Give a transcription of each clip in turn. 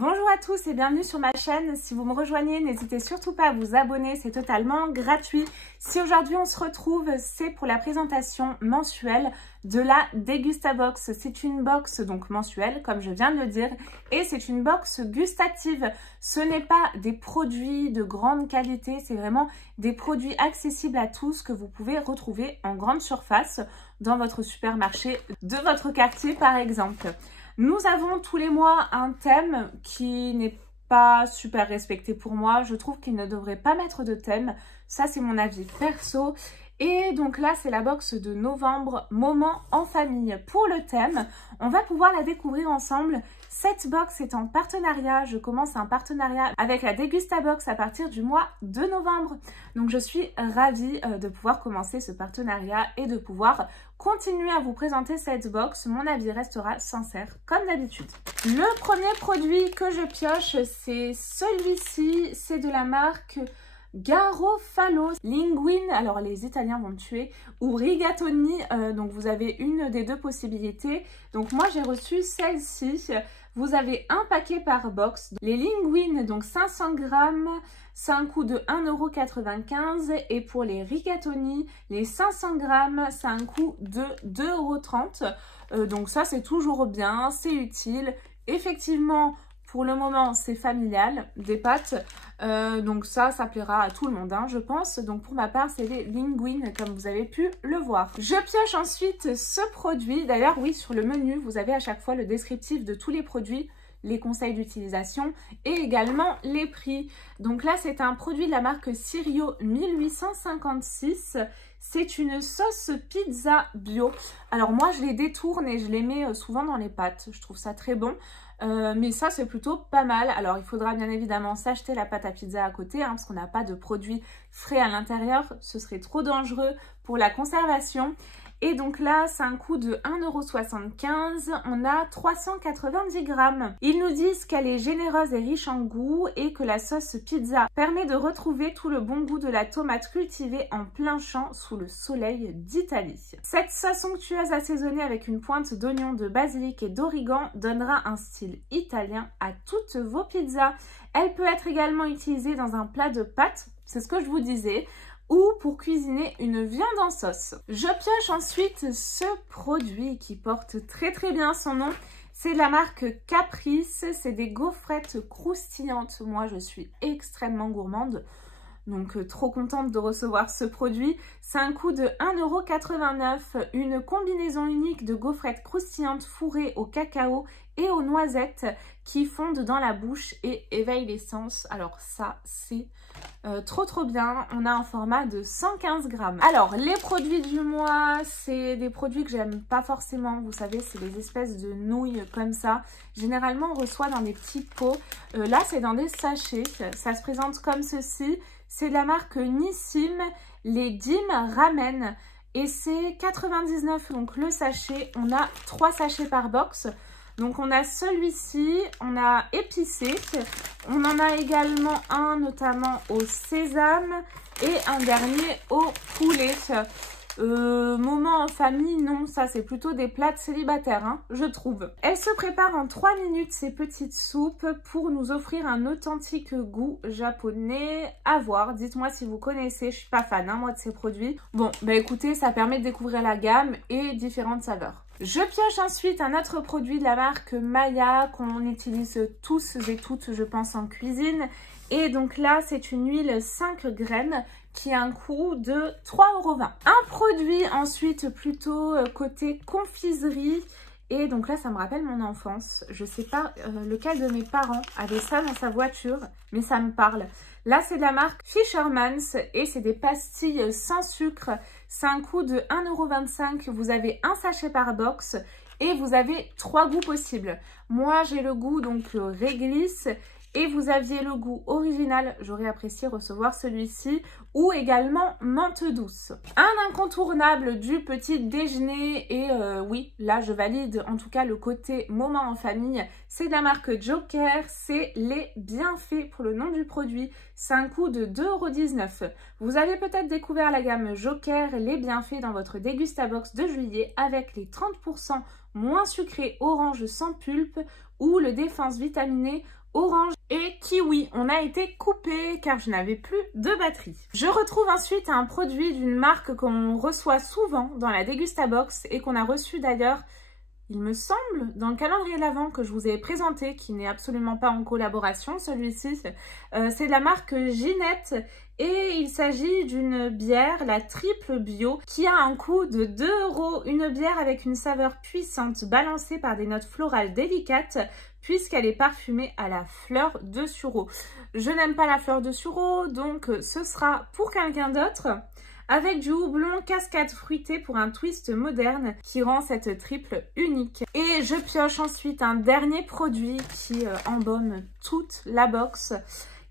Bonjour à tous et bienvenue sur ma chaîne. Si vous me rejoignez, n'hésitez surtout pas à vous abonner, c'est totalement gratuit. Si aujourd'hui on se retrouve, c'est pour la présentation mensuelle de la Degustabox. C'est une box donc mensuelle, comme je viens de le dire, et c'est une box gustative. Ce n'est pas des produits de grande qualité, c'est vraiment des produits accessibles à tous que vous pouvez retrouver en grande surface dans votre supermarché de votre quartier par exemple. Nous avons tous les mois un thème qui n'est pas super respecté pour moi. Je trouve qu'il ne devrait pas mettre de thème. Ça, c'est mon avis perso. Et donc là, c'est la box de novembre, Moment en famille. Pour le thème, on va pouvoir la découvrir ensemble. Cette box est en partenariat. Je commence un partenariat avec la Degustabox à partir du mois de novembre. Donc, je suis ravie de pouvoir commencer ce partenariat et de pouvoir continuer à vous présenter cette box. Mon avis restera sincère comme d'habitude. Le premier produit que je pioche, c'est celui-ci. C'est de la marque Garofalo Linguine, alors les Italiens vont me tuer, ou Rigatoni, donc vous avez une des deux possibilités. Donc moi j'ai reçu celle-ci. Vous avez un paquet par box. Les Linguines, donc 500 grammes, c'est un coût de 1,95 € et pour les Rigatoni, les 500 grammes, c'est un coût de 2,30 €. Donc ça c'est toujours bien, c'est utile. Effectivement, pour le moment, c'est familial, des pâtes. Donc ça plaira à tout le monde, hein, je pense. Donc pour ma part, c'est les Linguine, comme vous avez pu le voir. Je pioche ensuite ce produit. D'ailleurs, oui, sur le menu, vous avez à chaque fois le descriptif de tous les produits, les conseils d'utilisation et également les prix. Donc là, c'est un produit de la marque Sirio 1856. C'est une sauce pizza bio. Alors moi, je les détourne et je les mets souvent dans les pâtes. Je trouve ça très bon. Mais ça, c'est plutôt pas mal. Alors, il faudra bien évidemment s'acheter la pâte à pizza à côté, hein, parce qu'on n'a pas de produits frais à l'intérieur. Ce serait trop dangereux pour la conservation. Et donc là, c'est un coût de 1,75 €. On a 390 grammes. Ils nous disent qu'elle est généreuse et riche en goût et que la sauce pizza permet de retrouver tout le bon goût de la tomate cultivée en plein champ sous le soleil d'Italie. Cette sauce onctueuse assaisonnée avec une pointe d'oignon, de basilic et d'origan donnera un style italien à toutes vos pizzas. Elle peut être également utilisée dans un plat de pâtes, c'est ce que je vous disais, ou pour cuisiner une viande en sauce. Je pioche ensuite ce produit qui porte très bien son nom. C'est de la marque Caprice, c'est des gaufrettes croustillantes. Moi, je suis extrêmement gourmande, donc trop contente de recevoir ce produit. C'est un coût de 1,89 €, une combinaison unique de gaufrettes croustillantes fourrées au cacao et aux noisettes qui fondent dans la bouche et éveillent les sens. Alors ça, c'est trop bien. On a un format de 115 grammes. Alors, les produits du mois, c'est des produits que j'aime pas forcément. Vous savez, c'est des espèces de nouilles comme ça. Généralement, on reçoit dans des petits pots. Là, c'est dans des sachets. Ça se présente comme ceci. C'est de la marque Nissim, les Dim Ramen. Et c'est 99 donc le sachet. On a 3 sachets par box. Donc on a celui-ci, on a épicé, on en a également un notamment au sésame et un dernier au poulet. Moment en famille, non, ça c'est plutôt des plats de célibataires, hein, je trouve. Elle se prépare en 3 minutes, ces petites soupes, pour nous offrir un authentique goût japonais. À voir, dites-moi si vous connaissez, je suis pas fan, hein, moi, de ces produits. Bon, bah écoutez, ça permet de découvrir la gamme et différentes saveurs. Je pioche ensuite un autre produit de la marque Maya qu'on utilise tous et toutes, je pense, en cuisine. Et donc là, c'est une huile 5 graines qui a un coût de 3,20 €. Un produit ensuite plutôt côté confiserie. Et donc là, ça me rappelle mon enfance. Je sais pas lequel de mes parents avait ça dans sa voiture, mais ça me parle. Là, c'est de la marque Fisherman's et c'est des pastilles sans sucre. C'est un coût de 1,25 €. Vous avez un sachet par box et vous avez 3 goûts possibles. Moi, j'ai le goût donc réglisse. Et vous aviez le goût original, j'aurais apprécié recevoir celui-ci, ou également menthe douce. Un incontournable du petit déjeuner, et oui, là je valide en tout cas le côté moment en famille, c'est de la marque Joker, c'est les bienfaits pour le nom du produit, c'est un coût de 2,19 €. Vous avez peut-être découvert la gamme Joker, les bienfaits dans votre Degustabox de juillet avec les 30% moins sucré orange sans pulpe ou le défense vitaminé orange et kiwi. On a été coupé car je n'avais plus de batterie. Je retrouve ensuite un produit d'une marque qu'on reçoit souvent dans la Dégustabox et qu'on a reçu d'ailleurs, il me semble, dans le calendrier de l'Avent que je vous ai présenté, qui n'est absolument pas en collaboration, celui-ci. C'est de la marque Ginette et il s'agit d'une bière, la Triple Bio, qui a un coût de 2 €. Une bière avec une saveur puissante, balancée par des notes florales délicates, puisqu'elle est parfumée à la fleur de sureau. Je n'aime pas la fleur de sureau, donc ce sera pour quelqu'un d'autre. Avec du houblon cascade fruité pour un twist moderne qui rend cette triple unique. Et je pioche ensuite un dernier produit qui embaume toute la box.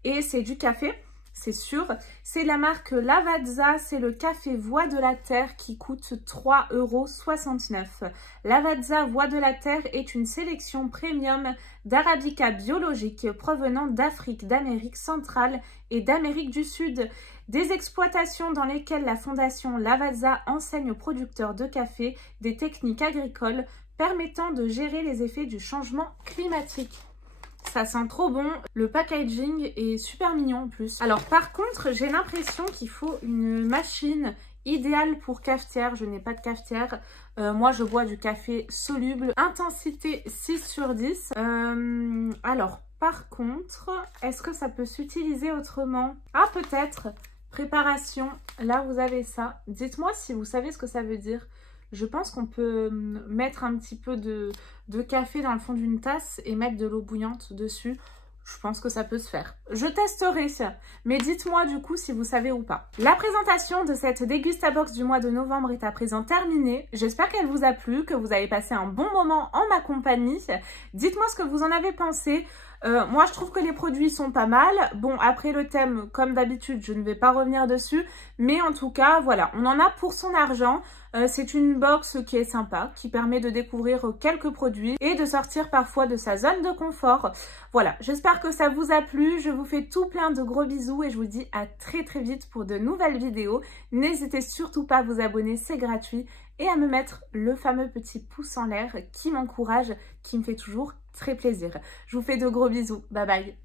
Et c'est du café, c'est sûr. C'est la marque Lavazza, c'est le café Voix de la Terre qui coûte 3,69 €. Lavazza Voix de la Terre est une sélection premium d'arabica biologique provenant d'Afrique, d'Amérique centrale et d'Amérique du Sud. Des exploitations dans lesquelles la fondation Lavazza enseigne aux producteurs de café des techniques agricoles permettant de gérer les effets du changement climatique. Ça sent trop bon, le packaging est super mignon en plus. Alors par contre, j'ai l'impression qu'il faut une machine idéale pour cafetière. Je n'ai pas de cafetière. Moi, je bois du café soluble. Intensité 6/10. Alors, par contre, est-ce que ça peut s'utiliser autrement? Ah, peut-être. Préparation. Là, vous avez ça. Dites-moi si vous savez ce que ça veut dire. Je pense qu'on peut mettre un petit peu de café dans le fond d'une tasse et mettre de l'eau bouillante dessus. Je pense que ça peut se faire. Je testerai ça. Mais dites-moi du coup si vous savez ou pas. La présentation de cette Dégustabox du mois de novembre est à présent terminée. J'espère qu'elle vous a plu, que vous avez passé un bon moment en ma compagnie. Dites-moi ce que vous en avez pensé. Moi, je trouve que les produits sont pas mal. Bon, après le thème, comme d'habitude, je ne vais pas revenir dessus. Mais en tout cas, voilà, on en a pour son argent. C'est une box qui est sympa, qui permet de découvrir quelques produits et de sortir parfois de sa zone de confort. Voilà, j'espère que ça vous a plu. Je vous fais tout plein de gros bisous et je vous dis à très très vite pour de nouvelles vidéos. N'hésitez surtout pas à vous abonner, c'est gratuit. Et à me mettre le fameux petit pouce en l'air qui m'encourage, qui me fait toujours très plaisir. Je vous fais de gros bisous. Bye bye.